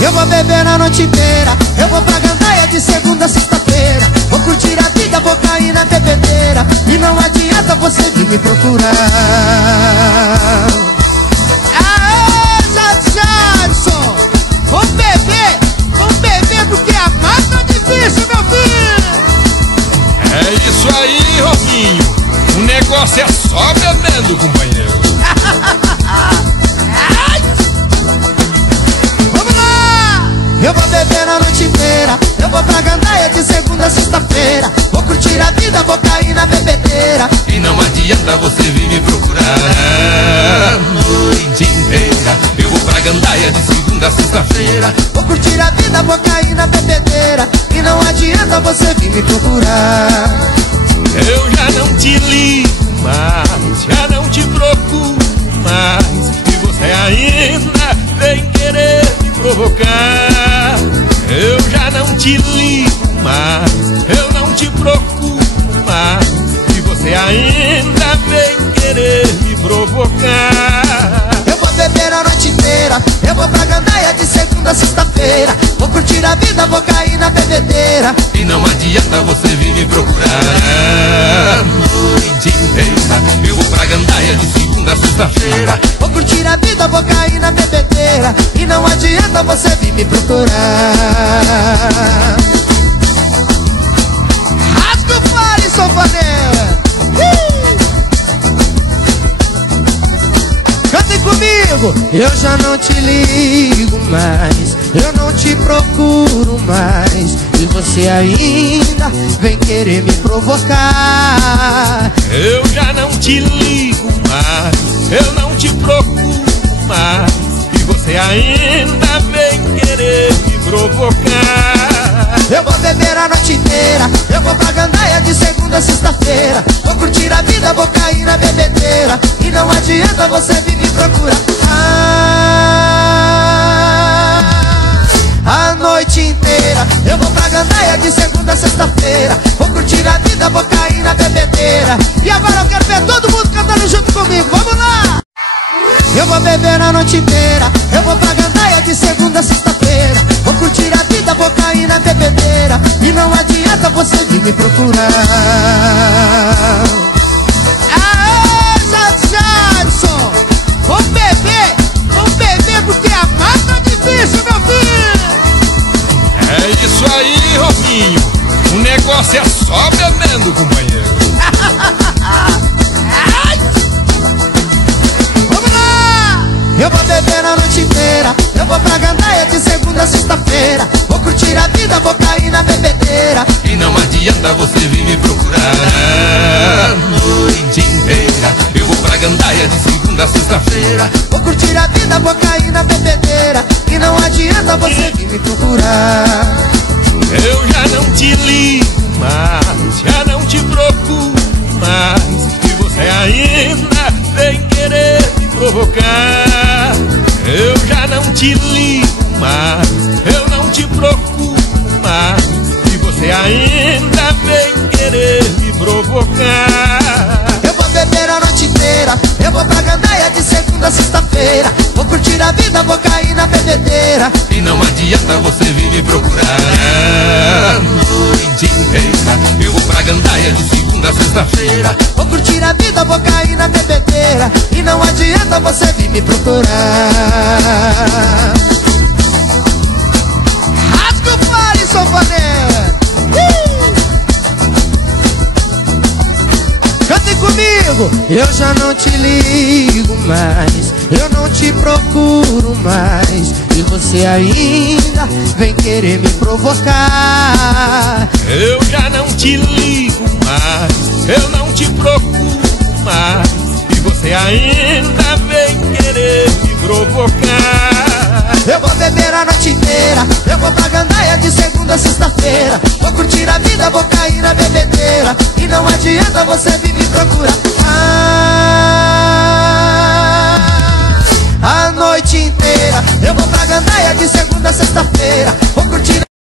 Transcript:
Eu vou beber a noite inteira, eu vou pra gandaia de segunda a sexta-feira. Vou curtir a vida, vou cair na bebedeira. E não adianta você vir me procurar. Aê, Jadson! Vamos beber porque a mais tá difícil, meu filho! É isso aí, Roquinho. O negócio é só bebendo, companheiro. Eu vou beber a noite inteira, eu vou pra gandaia de segunda a sexta-feira. Vou curtir a vida, vou cair na bebedeira. E não adianta você vir me procurar a noite inteira. Eu vou pra gandaia de segunda a sexta-feira. Vou curtir a vida, vou cair na bebedeira. E não adianta você vir me procurar. Eu já não te ligo mais, já não te procuro mais. E você ainda vem querer me provocar. Eu já não te ligo mais, eu não te procuro mais. E você ainda vem querer me provocar. Eu vou beber a noite inteira, eu vou pra gandaia de segunda a sexta-feira. Vou curtir a vida, vou cair na bebedeira. E não adianta você vir me procurar a noite inteira. Eu vou pra gandaia de segunda a sexta-feira. Vou curtir a vida, vou cair na bebedeira. E não adianta você vir me procurar. Rasga o pare, sanfoneiro! Cantem comigo! Eu já não te ligo mais, eu não te procuro mais. E você ainda vem querer me provocar. Eu já não te ligo mais, eu não te procuro mais. E você ainda vem querer me provocar. Eu vou beber a noite inteira, eu vou pra gandaia de segunda a sexta-feira. Vou curtir a vida, vou cair na bebedeira. E não adianta você vir me procurar a noite inteira. Eu vou pra gandaia de segunda a sexta-feira. Vou curtir a vida, vou cair na bebedeira. E agora eu quero ver todo mundo cantando junto comigo, vamos lá! Eu vou beber a noite inteira, eu vou pra gandaia de segunda a sexta-feira. Vou curtir a vida, vou cair na bebedeira. E não adianta você vir me procurar. Aê, Jadson! Vamos beber porque a mais tá difícil, meu filho! É isso aí, Roquinho. O negócio é só bebendo, companheiro. Eu vou beber a noite inteira, eu vou pra gandaia de segunda a sexta-feira. Vou curtir a vida, vou cair na bebedeira. E não adianta você vir me procurar a noite inteira. Eu vou pra gandaia de segunda a sexta-feira. Vou curtir a vida, vou cair na bebedeira. E não adianta você vir me procurar. Eu já não te ligo mais, já não te procuro mais. E você ainda vem querer me provocar. Eu já não te ligo mais, eu não te procuro mais. E você ainda vem querer me provocar. Eu vou beber a noite inteira, eu vou pra gandaia de segunda a sexta-feira. Vou curtir a vida, vou cair na bebedeira. E não adianta você vir me procurar a noite inteira. Eu vou pra gandaia de segunda a sexta-feira. Vou curtir a vida, vou cair na bebedeira. E não adianta você vir me procurar. Rasga o pare, sanfoneiro! Cantem comigo! Eu já não te ligo mais, eu não te procuro mais. E você ainda vem querer me provocar. Eu já não te ligo mais, eu não te procuro mais. E você ainda vem querer me provocar. Eu vou beber a noite inteira, eu vou pra gandaia de segunda a sexta-feira. Vou curtir a vida, vou cair na bebedeira. E não adianta você vir me procurar